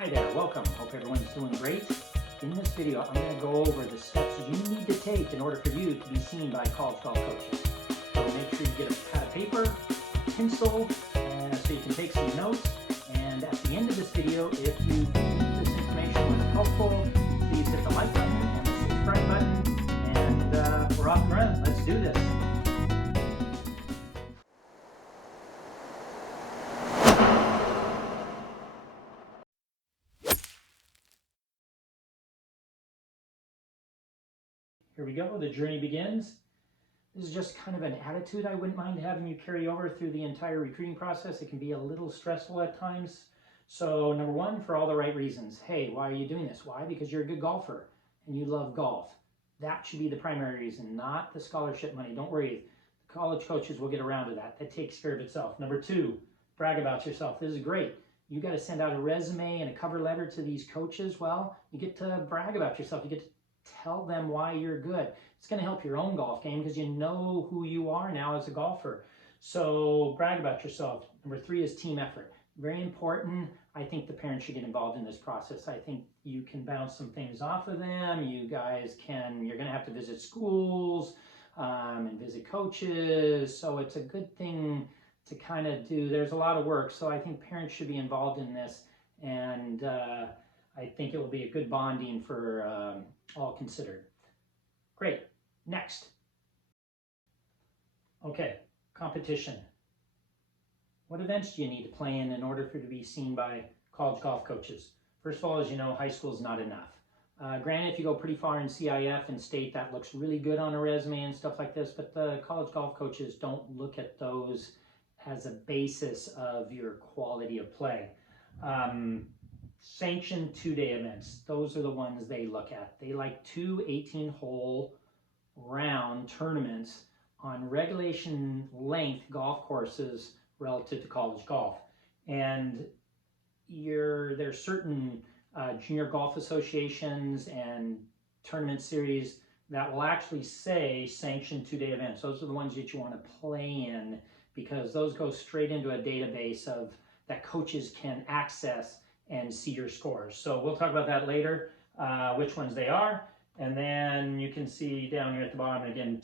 Hi there, welcome. Hope everyone's doing great. In this video, I'm going to go over the steps you need to take in order for you to be seen by college golf coaches. So make sure you get a pad of paper, a pencil, so you can take some notes. And at the end of this video, if you think this information was helpful, please hit the like button and the subscribe button. And we're off and running. Let's do this. Here we go, the journey begins. This is just kind of an attitude I wouldn't mind having you carry over through the entire recruiting process. It can be a little stressful at times. So number one, for all the right reasons. Hey, why are you doing this? Why? Because you're a good golfer and you love golf. That should be the primary reason, not the scholarship money. Don't worry, the college coaches will get around to that. That takes care of itself. Number two, brag about yourself. This is great. You got to send out a resume and a cover letter to these coaches. Well, you get to brag about yourself. You get to tell them why you're good. It's going to help your own golf game because you know who you are now as a golfer. So brag about yourself. Number three is team effort. Very important. I think the parents should get involved in this process. I think you can bounce some things off of them. You guys can, you're going to have to visit schools and visit coaches. So it's a good thing to kind of do. There's a lot of work. So I think parents should be involved in this. And I think it will be a good bonding for all considered. Great. Next. Okay, competition. What events do you need to play in order for you to be seen by college golf coaches? First of all, as you know, high school is not enough. Granted, if you go pretty far in CIF and state, that looks really good on a resume and stuff like this, but the college golf coaches don't look at those as a basis of your quality of play. Sanctioned two-day events, those are the ones they look at. They like 2 18-hole round tournaments on regulation length golf courses relative to college golf. And there's certain junior golf associations and tournament series that will actually say sanctioned two-day events. Those are the ones that you want to play in because those go straight into a database of that coaches can access and see your scores. So we'll talk about that later, which ones they are. And then you can see down here at the bottom, again,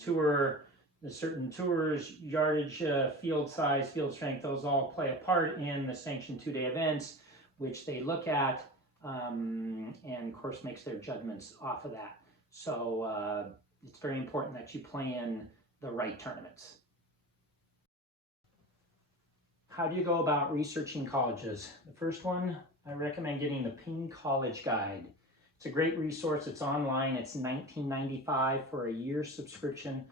the certain tours, yardage, field size, field strength, those all play a part in the sanctioned two-day events, which they look at and of course makes their judgments off of that. So it's very important that you play in the right tournaments. How do you go about researching colleges? The first one, I recommend getting the Ping College Guide. It's a great resource. It's online. It's $19.95 for a year subscription.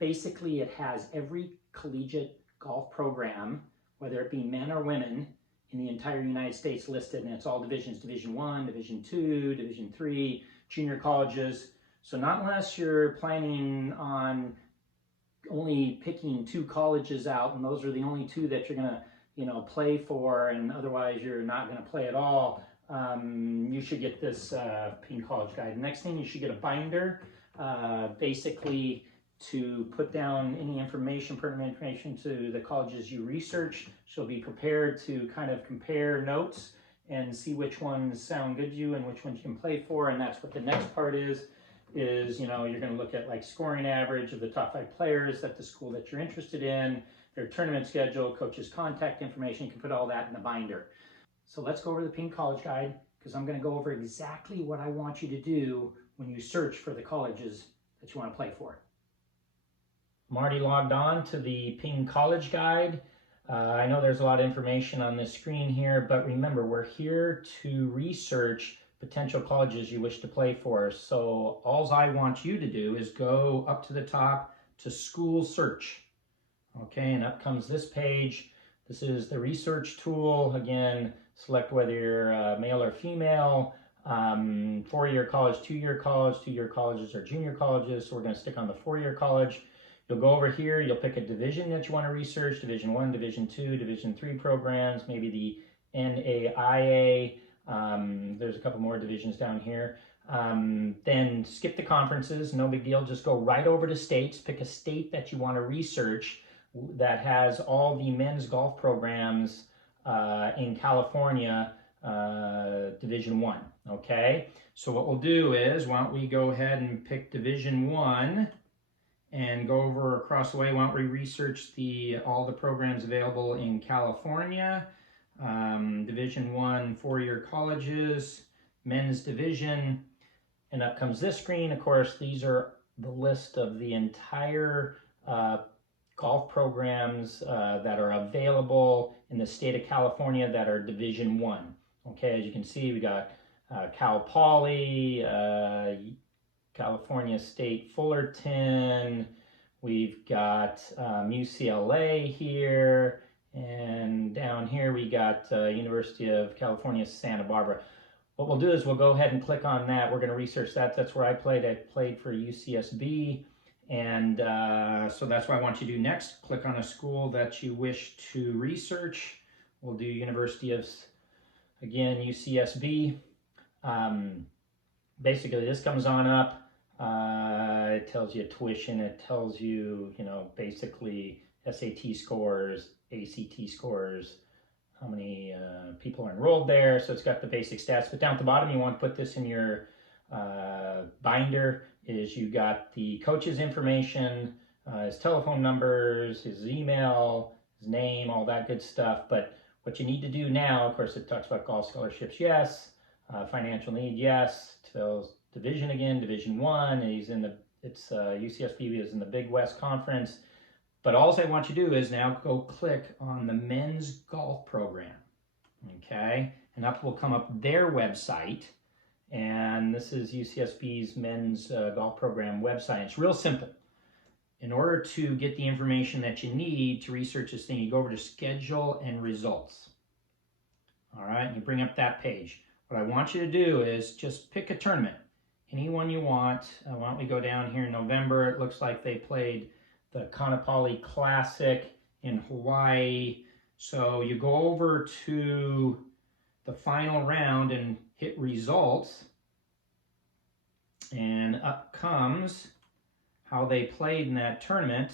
Basically, it has every collegiate golf program, whether it be men or women, in the entire United States listed, and it's all divisions, Division I, Division II, Division III, junior colleges. So not unless you're planning on only picking 2 colleges out, and those are the only 2 that you're gonna, play for, and otherwise you're not gonna play at all. You should get this Ping College Guide. The next thing, you should get a binder, basically to put down any information, pertinent information to the colleges you research. So be prepared to kind of compare notes and see which ones sound good to you and which ones you can play for. And that's what the next part is you're going to look at like scoring average of the top 5 players at the school that you're interested in, their tournament schedule, coaches' contact information. You can put all that in the binder. So let's go over the Ping College Guide because I'm going to go over exactly what I want you to do when you search for the colleges that you want to play for. I'm already logged on to the Ping College Guide. I know there's a lot of information on this screen here, but remember, we're here to research potential colleges you wish to play for. So all I want you to do is go up to the top to school search. Okay, and up comes this page. This is the research tool. Again, select whether you're male or female, 4-year college, 2-year college, 2-year colleges or junior colleges. So we're going to stick on the 4-year college. You'll go over here, you'll pick a division that you want to research, Division I, Division II, Division III programs, maybe the NAIA. There's a couple more divisions down here. Then skip the conferences, no big deal. Just go right over to states, pick a state that you want to research that has all the men's golf programs in California Division I. Okay, so what we'll do is, why don't we go ahead and pick Division I and go over across the way. Why don't we research all the programs available in California? Division I, four-year colleges, men's division, and up comes this screen. Of course, these are the list of the entire golf programs that are available in the state of California that are Division I. Okay, as you can see, we got Cal Poly, California State Fullerton, we've got UCLA here, and down here we got University of California, Santa Barbara. What we'll do is we'll go ahead and click on that. We're going to research that. That's where I played. I played for UCSB, and so that's what I want you to do next. Click on a school that you wish to research. We'll do University of, again, UCSB. Basically, this comes on up. It tells you tuition. It tells you, basically SAT scores, ACT scores, how many people are enrolled there. So it's got the basic stats. But down at the bottom, you want to put this in your binder, is you got the coach's information, his telephone numbers, his email, his name, all that good stuff. But what you need to do now, of course, it talks about golf scholarships, yes. Financial need, yes. Tells division again, Division I. UCSB is in the Big West Conference. But all I want you to do is now go click on the men's golf program, okay? And up will come up their website. And this is UCSB's men's golf program website. It's real simple. In order to get the information that you need to research this thing, you go over to Schedule and Results. All right, and you bring up that page. What I want you to do is just pick a tournament, any one you want. Why don't we go down here in November? It looks like they played the Kaanapali Classic in Hawaii. So you go over to the final round and hit Results, and up comes how they played in that tournament,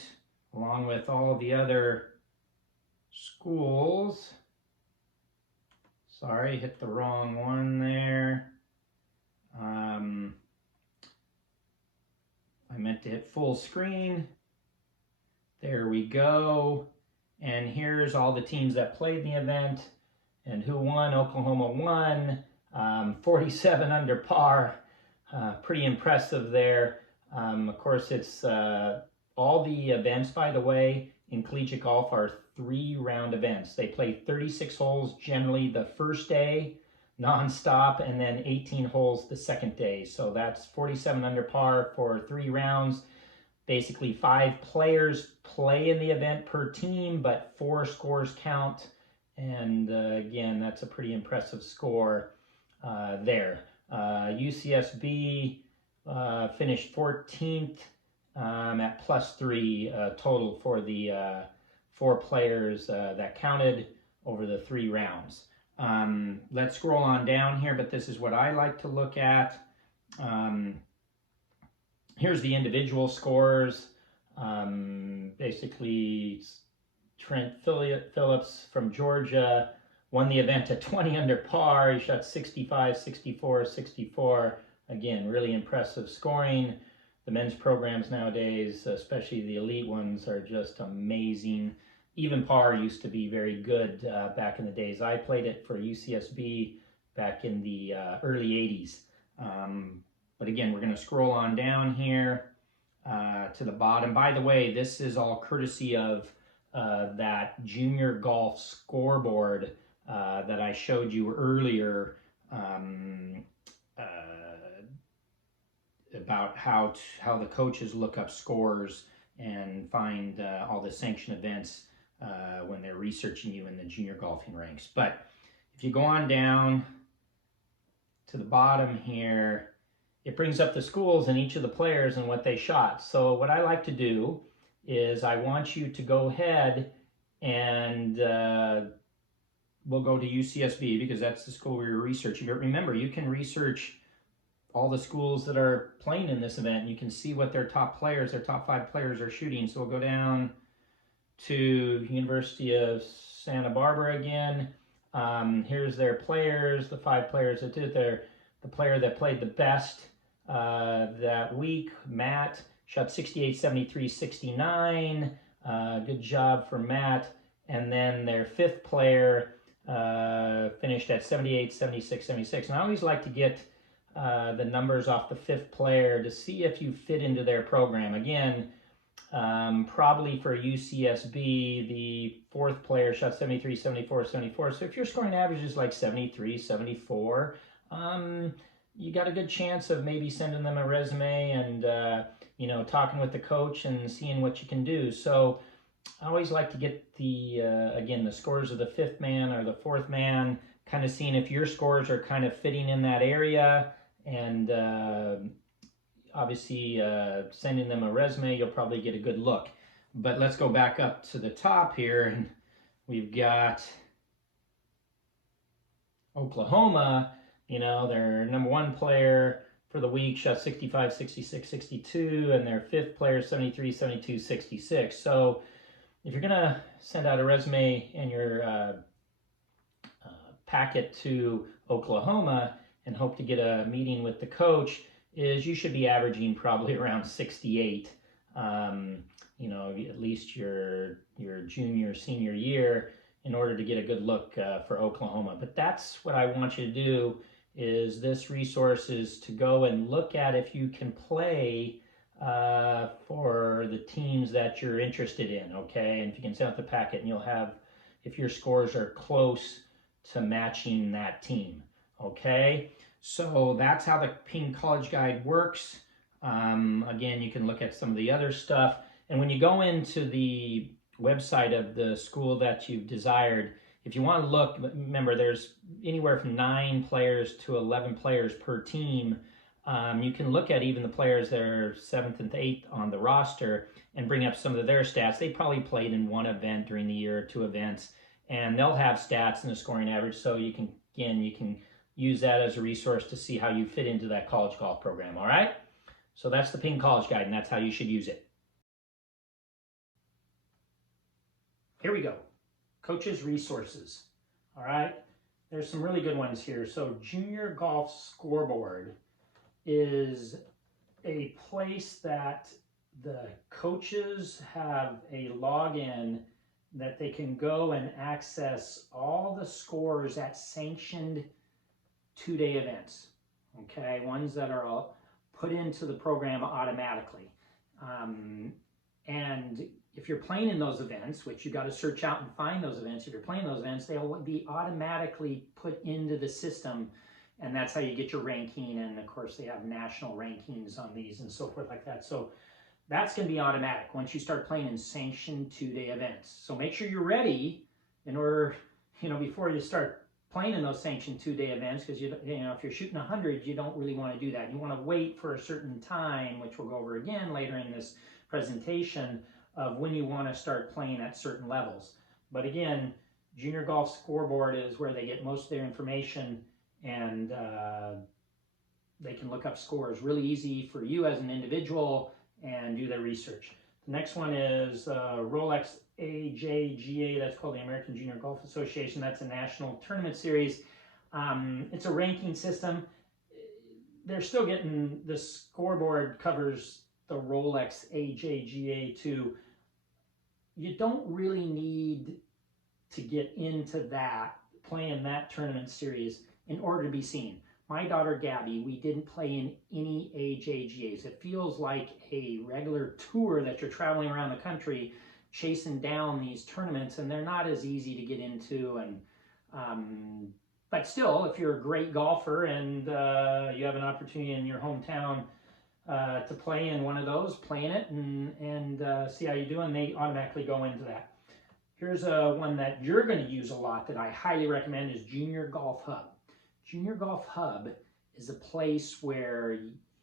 along with all the other schools. Sorry, hit the wrong one there. I meant to hit full screen. There we go. And here's all the teams that played in the event and who won. Oklahoma won, 47 under par. Pretty impressive there. Of course, it's all the events, by the way, in collegiate golf are 3-round events. They play 36 holes generally the first day, non-stop, and then 18 holes the second day. So that's 47 under par for 3 rounds. Basically 5 players play in the event per team, but 4 scores count. And again, that's a pretty impressive score there. UCSB finished 14th at +3 total for the 4 players that counted over the 3 rounds. Let's scroll on down here, but this is what I like to look at. Here's the individual scores. Basically, Trent Phillips from Georgia won the event at 20 under par. He shot 65, 64, 64. Again, really impressive scoring. The men's programs nowadays, especially the elite ones, are just amazing. Even par used to be very good back in the days. I played it for UCSB back in the early 80s. But again, we're going to scroll on down here to the bottom. By the way, this is all courtesy of that junior golf scoreboard that I showed you earlier about how the coaches look up scores and find all the sanctioned events when they're researching you in the junior golfing ranks. But if you go on down to the bottom here, it brings up the schools and each of the players and what they shot. So what I like to do is I want you to go ahead and we'll go to UCSB because that's the school we were researching. But remember, you can research all the schools that are playing in this event. You can see what their top players, their top 5 players are shooting. So we'll go down to University of Santa Barbara again. Here's their players, the 5 players that did it. The player that played the best that week, Matt, shot 68, 73, 69. Good job for Matt. And then their 5th player finished at 78, 76, 76. And I always like to get the numbers off the 5th player to see if you fit into their program. Again, probably for UCSB, the 4th player shot 73, 74, 74. So if your scoring average is like 73, 74, you got a good chance of maybe sending them a resume and, you know, talking with the coach and seeing what you can do. So I always like to get the, again, the scores of the 5th man or the 4th man, kind of seeing if your scores are kind of fitting in that area, and obviously sending them a resume, you'll probably get a good look. But let's go back up to the top here, and we've got Oklahoma. You know, their number 1 player for the week shot 65, 66, 62, and their 5th player 73, 72, 66. So if you're gonna send out a resume and your packet to Oklahoma and hope to get a meeting with the coach, is you should be averaging probably around 68, you know, at least your junior, senior year, in order to get a good look for Oklahoma. But that's what I want you to do, is this resource is to go and look at if you can play for the teams that you're interested in, okay? And if you can send out the packet, and you'll have, if your scores are close to matching that team, okay? So that's how the Ping College Guide works. Again, you can look at some of the other stuff. And when you go into the website of the school that you've desired, if you want to look, remember there's anywhere from 9 players to 11 players per team. You can look at even the players that are 7th and 8th on the roster and bring up some of their stats. They probably played in 1 event during the year, 2 events, and they'll have stats and a scoring average. So you can, again, you can use that as a resource to see how you fit into that college golf program, all right? So that's the Ping College Guide, and that's how you should use it. Here we go. Coaches' resources, all right? There's some really good ones here. So Junior Golf Scoreboard is a place that the coaches have a login that they can go and access all the scores at sanctioned 2-day events, okay? Ones that are all put into the program automatically. And if you're playing in those events, which you got to search out and find those events, if you're playing those events, they'll be automatically put into the system, and that's how you get your ranking. And of course, they have national rankings on these and so forth like that. So that's going to be automatic once you start playing in sanctioned 2-day events. So make sure you're ready in order, you know, before you start playing in those sanctioned 2-day events, because you know, if you're shooting 100, you don't really want to do that. You want to wait for a certain time, which we'll go over again later in this presentation, of when you want to start playing at certain levels. But again, Junior Golf Scoreboard is where they get most of their information, and they can look up scores. Really easy for you as an individual and do their research. The next one is Rolex AJGA, that's called the American Junior Golf Association. That's a national tournament series. It's a ranking system. They're still getting, the scoreboard covers the Rolex AJGA too. You don't really need to get into that, playing that tournament series in order to be seen. My daughter Gabby, we didn't play in any AJGAs. It feels like a regular tour that you're traveling around the country chasing down these tournaments, and they're not as easy to get into. And but still, if you're a great golfer and you have an opportunity in your hometown to play in one of those, play in it and see how you do, and they automatically go into that. Here's one that you're going to use a lot that I highly recommend, is Junior Golf Hub. Junior Golf Hub is a place where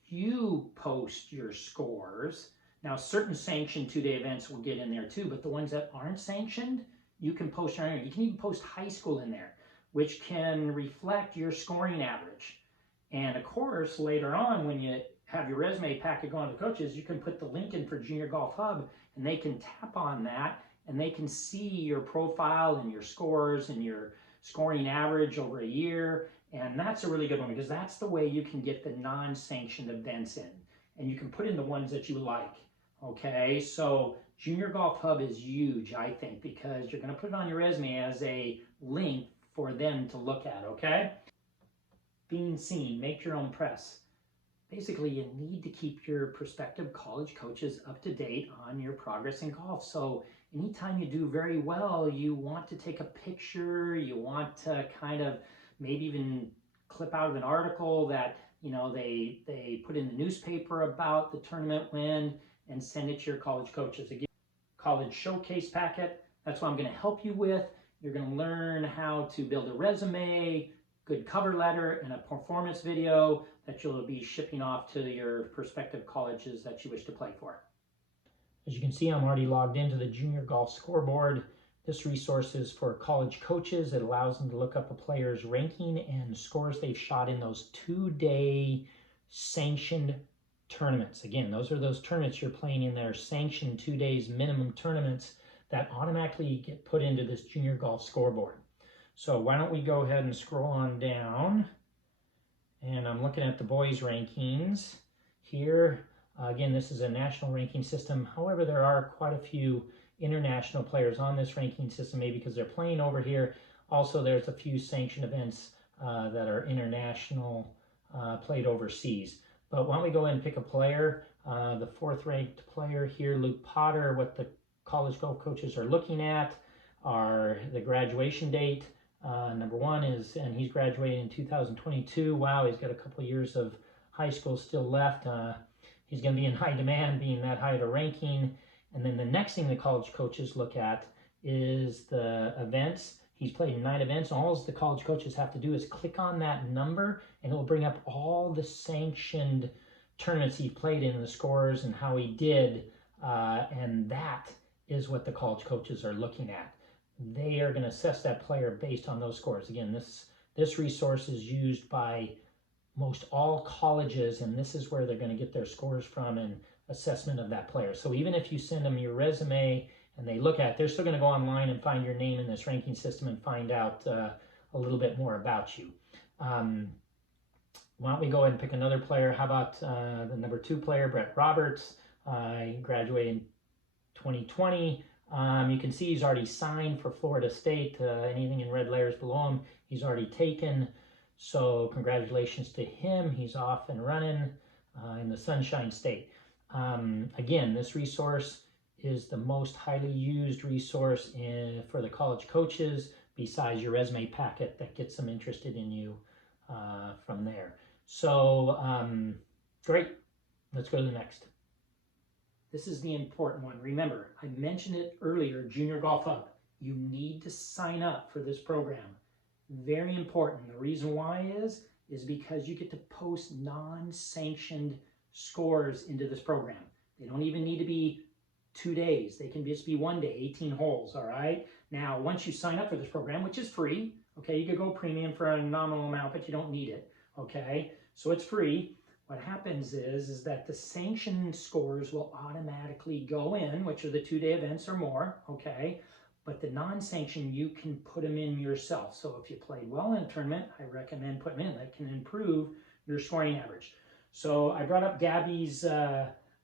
you post your scores. Now, certain sanctioned 2-day events will get in there too, but the ones that aren't sanctioned, you can post your own. You can even post high school in there, which can reflect your scoring average. And of course, later on, when you have your resume packet going to coaches, you can put the link in for Junior Golf Hub, and they can tap on that, and they can see your profile and your scores and your scoring average over a year. And that's a really good one because that's the way you can get the non-sanctioned events in. And you can put in the ones that you like. Okay, so Junior Golf Hub is huge, I think, because you're going to put it on your resume as a link for them to look at, okay? Being seen, make your own press. Basically, you need to keep your prospective college coaches up to date on your progress in golf. So anytime you do very well, you want to take a picture, you want to kind of maybe even clip out of an article that, you know, they put in the newspaper about the tournament win and send it to your college coaches. Again, college showcase packet, that's what I'm going to help you with. You're going to learn how to build a resume, good cover letter, and a performance video that you'll be shipping off to your prospective colleges that you wish to play for. As you can see, I'm already logged into the Junior Golf Scoreboard. This resource is for college coaches. It allows them to look up a player's ranking and scores they've shot in those 2-day sanctioned tournaments. Again, those are those tournaments you're playing in their sanctioned 2 days minimum tournaments that automatically get put into this Junior Golf Scoreboard. So why don't we go ahead and scroll on down. And I'm looking at the boys' rankings here. Again, this is a national ranking system. However, there are quite a few international players on this ranking system, maybe because they're playing over here. Also, there's a few sanctioned events that are international, played overseas. But why don't we go ahead and pick a player? The 4th ranked player here, Luke Potter. What the college golf coaches are looking at are the graduation date. Number 1 is, and he's graduating in 2022. Wow, he's got a couple years of high school still left. He's going to be in high demand, being that high of a ranking. And then the next thing the college coaches look at is the events. He's played in 9 events. All the college coaches have to do is click on that number, and it will bring up all the sanctioned tournaments he played in, the scores, and how he did. And that is what the college coaches are looking at. They are going to assess that player based on those scores. Again, this resource is used by most all colleges, and this is where they're going to get their scores from and assessment of that player. So even if you send them your resume and they look at it, they're still going to go online and find your name in this ranking system and find out a little bit more about you. Why don't we go ahead and pick another player? How about the number 2 player, Brett Roberts? He graduated in 2020. You can see he's already signed for Florida State. Anything in red layers below him, he's already taken. So congratulations to him. He's off and running in the Sunshine State. Again, this resource is the most highly used resource for the college coaches, besides your resume packet that gets them interested in you from there. So great. Let's go to the next. This is the important one. Remember, I mentioned it earlier, Junior Golf Hub. You need to sign up for this program. Very important. The reason why is because you get to post non-sanctioned scores into this program. They don't even need to be 2 days. They can just be 1 day, 18 holes, all right? Now, once you sign up for this program, which is free, okay, you could go premium for a nominal amount, but you don't need it, okay? So it's free. What happens is that the sanctioned scores will automatically go in, which are the 2-day events or more, okay? But the non-sanctioned, you can put them in yourself. So if you played well in a tournament, I recommend putting them in. That can improve your scoring average. So I brought up Gabby's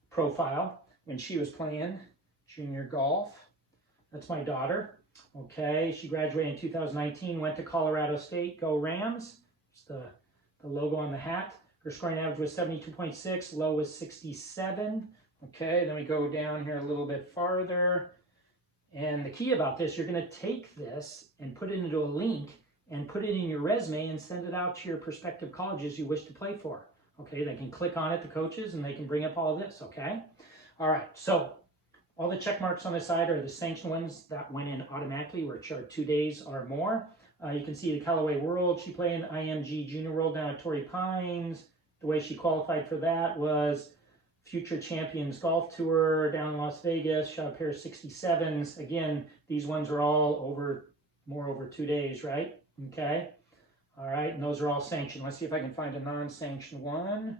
profile when she was playing junior golf. That's my daughter. Okay, she graduated in 2019, went to Colorado State. Go Rams. It's the logo on the hat. Her scoring average was 72.6, low was 67. Okay, then we go down here a little bit farther. And the key about this, you're going to take this and put it into a link and put it in your resume and send it out to your prospective colleges you wish to play for. Okay, they can click on it, the coaches, and they can bring up all of this, okay? All right, so all the check marks on the side are the sanctioned ones that went in automatically, which are 2 days or more. You can see the Callaway World. She played in IMG Junior World down at Torrey Pines. The way she qualified for that was Future Champions Golf Tour down in Las Vegas, shot a pair of 67s. Again, these ones are all more over 2 days, right? Okay. All right, and those are all sanctioned. Let's see if I can find a non-sanctioned one.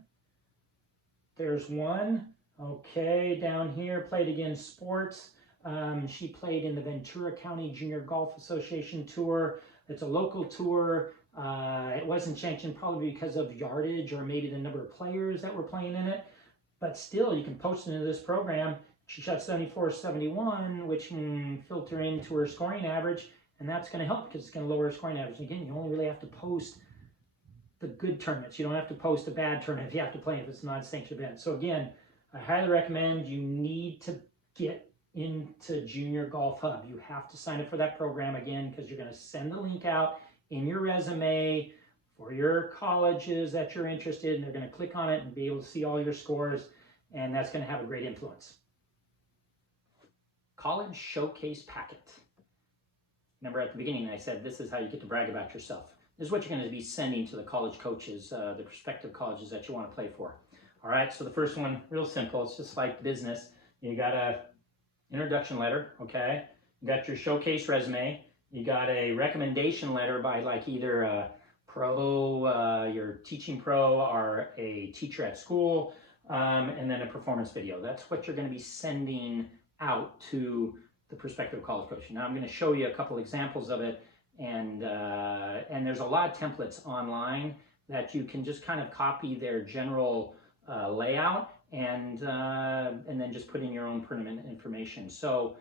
There's one. Okay, down here, played against sports. She played in the Ventura County Junior Golf Association Tour. It's a local tour. It wasn't sanctioned probably because of yardage or maybe the number of players that were playing in it. But still, you can post into this program. She shot 74-71, which can filter into her scoring average, and that's going to help because it's going to lower her scoring average. And again, you only really have to post the good tournaments. You don't have to post a bad tournament if you have to play if it's a non-sanctioned event. So again, I highly recommend you need to get into Junior Golf Hub. You have to sign up for that program again because you're going to send the link out in your resume for your colleges that you're interested in. They're going to click on it and be able to see all your scores, and that's going to have a great influence. College Showcase Packet. Remember at the beginning I said this is how you get to brag about yourself. This is what you're going to be sending to the college coaches, the prospective colleges that you want to play for. All right, so the first one, real simple. It's just like business. You got a introduction letter, okay? You got your showcase resume. You got a recommendation letter by like either a pro, your teaching pro, or a teacher at school, and then a performance video. That's what you're going to be sending out to the prospective college coach. Now I'm going to show you a couple examples of it, and there's a lot of templates online that you can just kind of copy their general layout and then just put in your own pertinent information. So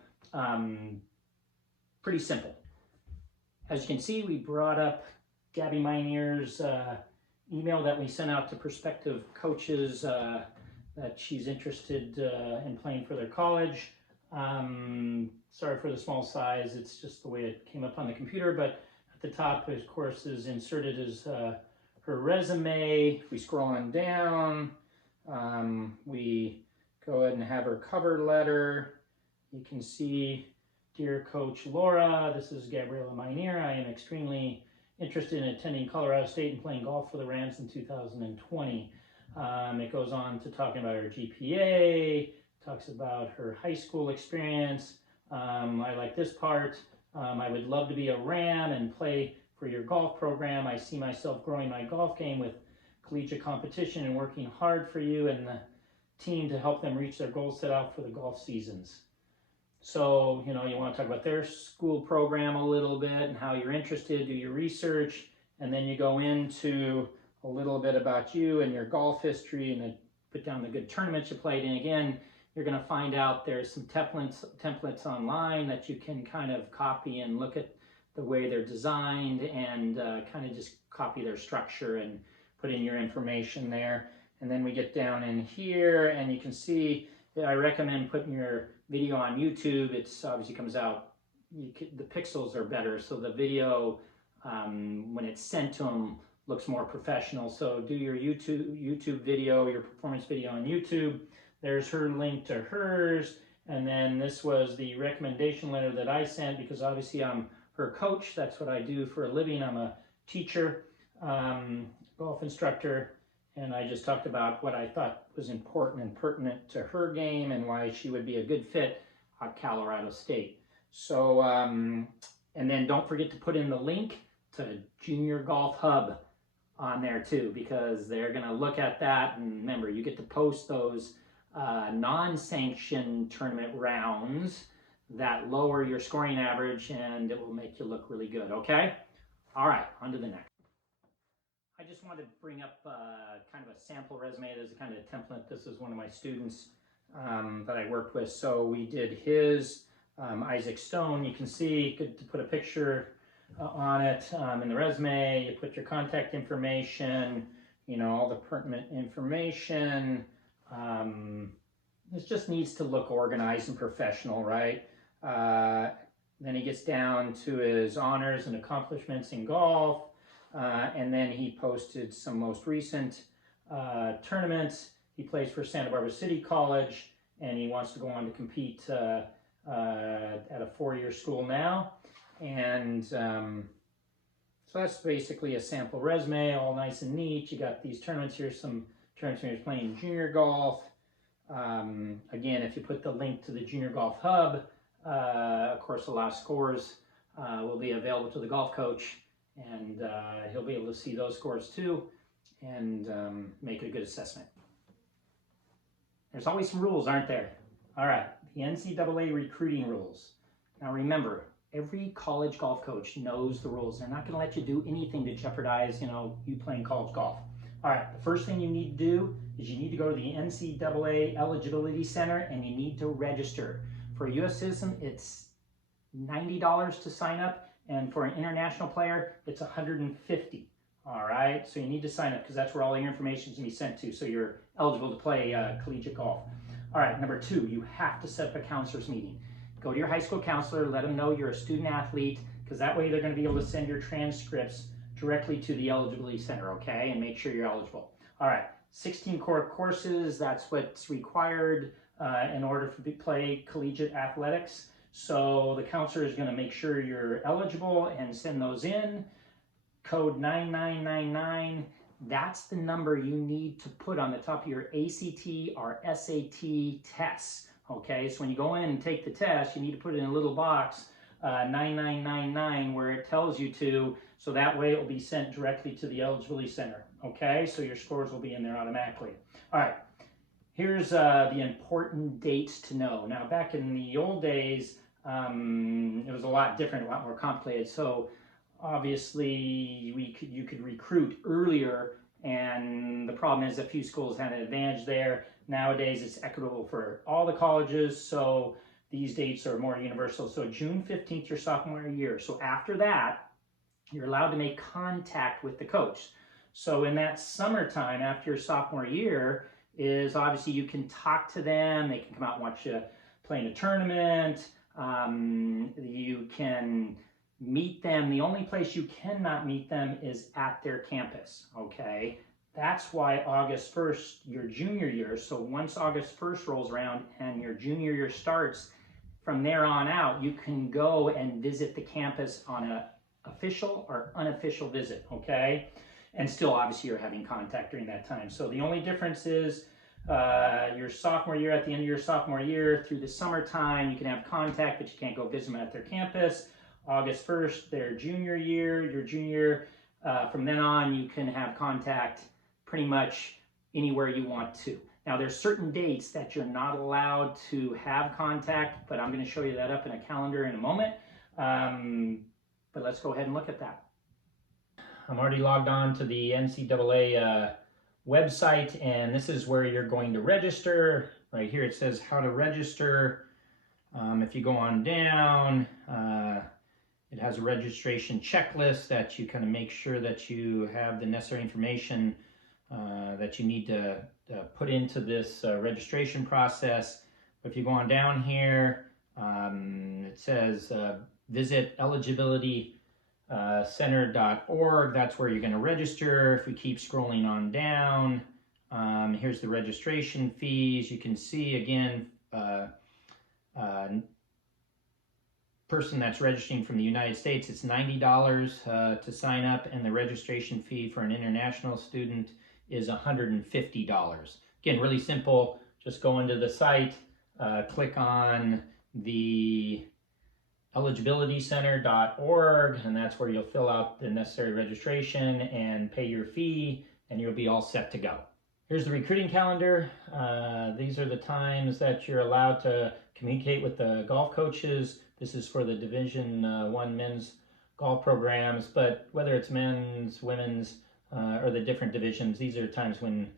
pretty simple. As you can see, we brought up Gabby Minear's email that we sent out to prospective coaches that she's interested in playing for their college. Sorry for the small size, it's just the way it came up on the computer, but at the top, of course, is inserted as her resume. If we scroll on down, we go ahead and have her cover letter. You can see, Dear Coach Laura, this is Gabriela Minear. I am extremely interested in attending Colorado State and playing golf for the Rams in 2020. It goes on to talking about her GPA, talks about her high school experience. I like this part. I would love to be a Ram and play for your golf program. I see myself growing my golf game with collegiate competition and working hard for you and the team to help them reach their goals set out for the golf seasons. So, you know, you want to talk about their school program a little bit and how you're interested, do your research, and then you go into a little bit about you and your golf history, and then put down the good tournaments you played in. Again, you're going to find out there's some templates online that you can kind of copy and look at the way they're designed and kind of just copy their structure and put in your information there. And then we get down in here and you can see that I recommend putting your video on YouTube. It's obviously comes out, the pixels are better, so the video, when it's sent to them, looks more professional. So do your YouTube video, your performance video on YouTube. There's her link to hers, and then this was the recommendation letter that I sent because obviously I'm her coach. That's what I do for a living. I'm a teacher, golf instructor, and I just talked about what I thought was important and pertinent to her game and why she would be a good fit at Colorado State. So, and then don't forget to put in the link to Junior Golf Hub on there too, because they're going to look at that. And remember, you get to post those non-sanctioned tournament rounds that lower your scoring average, and it will make you look really good, okay? All right, on to the next. I just wanted to bring up kind of a sample resume. There's a kind of a template. This is one of my students that I worked with. So we did his, Isaac Stone. You can see, good to put a picture on it in the resume. You put your contact information, you know, all the pertinent information. This just needs to look organized and professional, right? Then he gets down to his honors and accomplishments in golf. And then he posted some most recent tournaments. He plays for Santa Barbara City College, and he wants to go on to compete at a four-year school now. And so that's basically a sample resume, all nice and neat. You got these tournaments here, some tournaments where he's playing junior golf. Again, if you put the link to the Junior Golf Hub, of course, the last scores will be available to the golf coach, and he'll be able to see those scores too and make a good assessment. There's always some rules, aren't there? All right, the NCAA recruiting rules. Now remember, Every college golf coach knows the rules. They're not going to let you do anything to jeopardize, you playing college golf. All right, the first thing you need to do is you need to go to the NCAA Eligibility Center and you need to register. For a U.S. citizen, it's $90 to sign up, and for an international player, it's $150. All right, so you need to sign up because that's where all your information is going to be sent to, so you're eligible to play collegiate golf. All right, number 2, you have to set up a counselor's meeting. Go to your high school counselor, let them know you're a student athlete, because that way they're going to be able to send your transcripts directly to the eligibility center, okay, and make sure you're eligible. All right, 16 core courses, that's what's required in order to play collegiate athletics. So the counselor is going to make sure you're eligible and send those in. Code 9999, that's the number you need to put on the top of your ACT or SAT tests. Okay, so when you go in and take the test, you need to put it in a little box, 9999, where it tells you to, so that way it will be sent directly to the eligibility center. Okay, so your scores will be in there automatically. All right, here's the important dates to know. Now, back in the old days, it was a lot different, a lot more complicated. So obviously, you could recruit earlier, and the problem is a few schools had an advantage there. Nowadays, it's equitable for all the colleges, so these dates are more universal. So June 15th, your sophomore year. So after that, you're allowed to make contact with the coach. So in that summertime, after your sophomore year, is obviously you can talk to them. They can come out and watch you play in a tournament. You can meet them. The only place you cannot meet them is at their campus, okay? That's why August 1st, your junior year, so once August 1st rolls around and your junior year starts, from there on out, you can go and visit the campus on an official or unofficial visit, okay? And still, obviously, you're having contact during that time. So the only difference is your sophomore year, at the end of your sophomore year, through the summertime, you can have contact, but you can't go visit them at their campus. August 1st, their junior year, your junior, from then on, you can have contact pretty much anywhere you want to. Now, there's certain dates that you're not allowed to have contact, but I'm going to show you that up in a calendar in a moment. But let's go ahead and look at that. I'm already logged on to the NCAA website, and this is where you're going to register. Right here it says how to register. If you go on down, it has a registration checklist that you kind of make sure that you have the necessary information that you need to put into this registration process. If you go on down here, it says visit eligibilitycenter.org. That's where you're going to register. If we keep scrolling on down, here's the registration fees. You can see again, person that's registering from the United States, it's $90 to sign up, and the registration fee for an international student is $150. Again, really simple. Just go into the site, click on the eligibilitycenter.org, and that's where you'll fill out the necessary registration and pay your fee, and you'll be all set to go. Here's the recruiting calendar. These are the times that you're allowed to communicate with the golf coaches. This is for the Division I men's golf programs, but whether it's men's, women's, or the different divisions, these are times when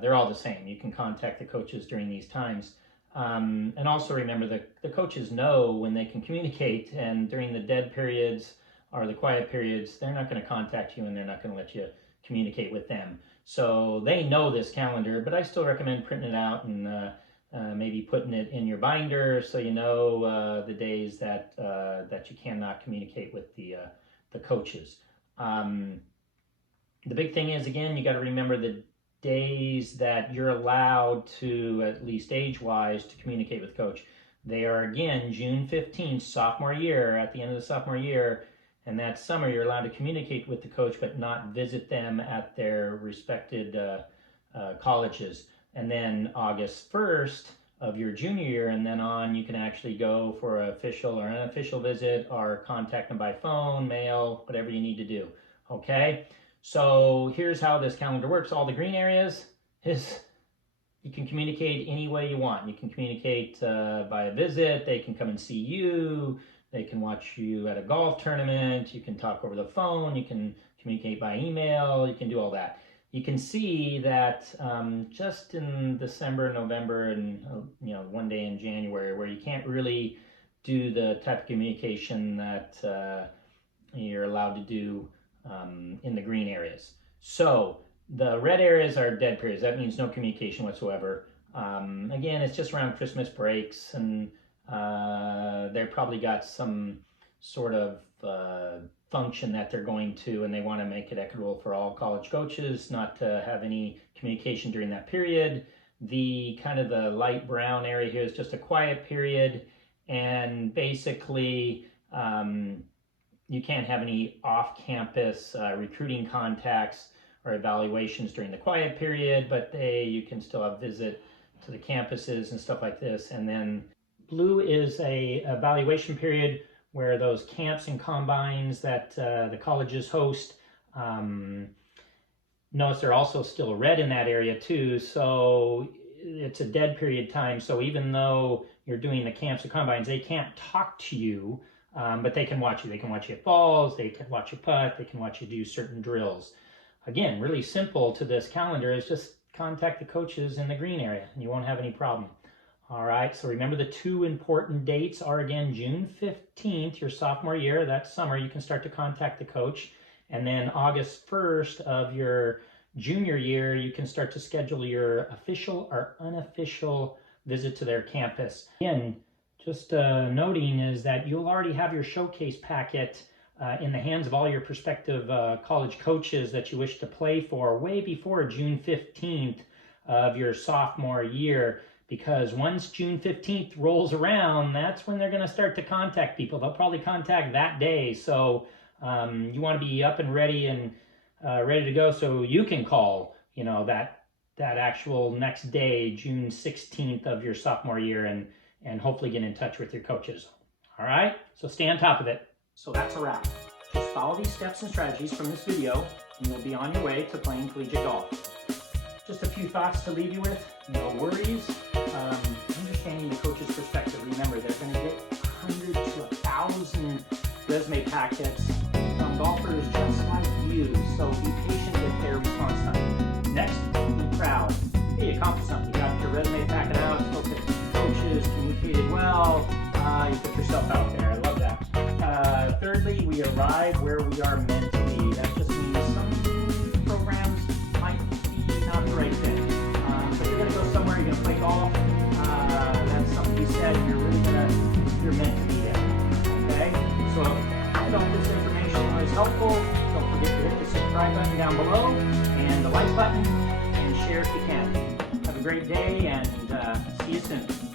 they're all the same. You can contact the coaches during these times. And also remember that the coaches know when they can communicate, and during the dead periods or the quiet periods, they're not going to contact you and they're not going to let you communicate with them. So they know this calendar, but I still recommend printing it out and maybe putting it in your binder so you know the days that that you cannot communicate with the coaches. The big thing is, again, you got to remember the days that you're allowed to, at least age-wise, to communicate with coach. They are, again, June 15th, sophomore year, at the end of the sophomore year, and that summer you're allowed to communicate with the coach but not visit them at their respected colleges. And then August 1st of your junior year and then on, you can actually go for an official or unofficial visit or contact them by phone, mail, whatever you need to do, okay? So here's how this calendar works. All the green areas is you can communicate any way you want. You can communicate by a visit. They can come and see you. They can watch you at a golf tournament. You can talk over the phone. You can communicate by email. You can do all that. You can see that just in December, November, and one day in January, where you can't really do the type of communication that you're allowed to do in the green areas. So the red areas are dead periods. That means no communication whatsoever. Again, it's just around Christmas breaks, and they've probably got some sort of function that they're going to, and they want to make it equitable for all college coaches not to have any communication during that period. The kind of the light brown area here is just a quiet period, and basically you can't have any off-campus recruiting contacts or evaluations during the quiet period, but you can still have visit to the campuses and stuff like this. And then blue is a evaluation period where those camps and combines that the colleges host, notice they're also still red in that area too, so it's a dead period time. So even though you're doing the camps and combines, they can't talk to you, but they can watch you. They can watch you at balls, they can watch you putt, they can watch you do certain drills. Again, really simple to this calendar is just contact the coaches in the green area and you won't have any problem. All right, so remember the two important dates are, again, June 15th, your sophomore year, that's summer, you can start to contact the coach. And then August 1st of your junior year, you can start to schedule your official or unofficial visit to their campus. Again, just noting is that you'll already have your showcase packet in the hands of all your prospective college coaches that you wish to play for way before June 15th of your sophomore year. Because once June 15th rolls around, that's when they're going to start to contact people. They'll probably contact that day. So you want to be up and ready and ready to go so you can call, that actual next day, June 16th of your sophomore year, and hopefully get in touch with your coaches. All right? So stay on top of it. So that's a wrap. Just follow these steps and strategies from this video, and you'll be on your way to playing collegiate golf. Just a few thoughts to leave you with. No worries. Understanding the coach's perspective. Remember, they're going to get 100 to 1,000 resume packets from golfers just like you. So be patient with their response time. Next, be proud. Hey, you accomplished something. You got your resume packet out, spoke to coaches, communicated well. You put yourself out there. I love that. Thirdly, we arrive where we are meant to be. That just means some programs might be not the right fit. But you're going to go somewhere, you're going to play golf. That's something you said, you're meant to be there. Okay? So I hope this information was helpful. Don't forget to hit the subscribe button down below and the like button and share if you can. Have a great day and see you soon.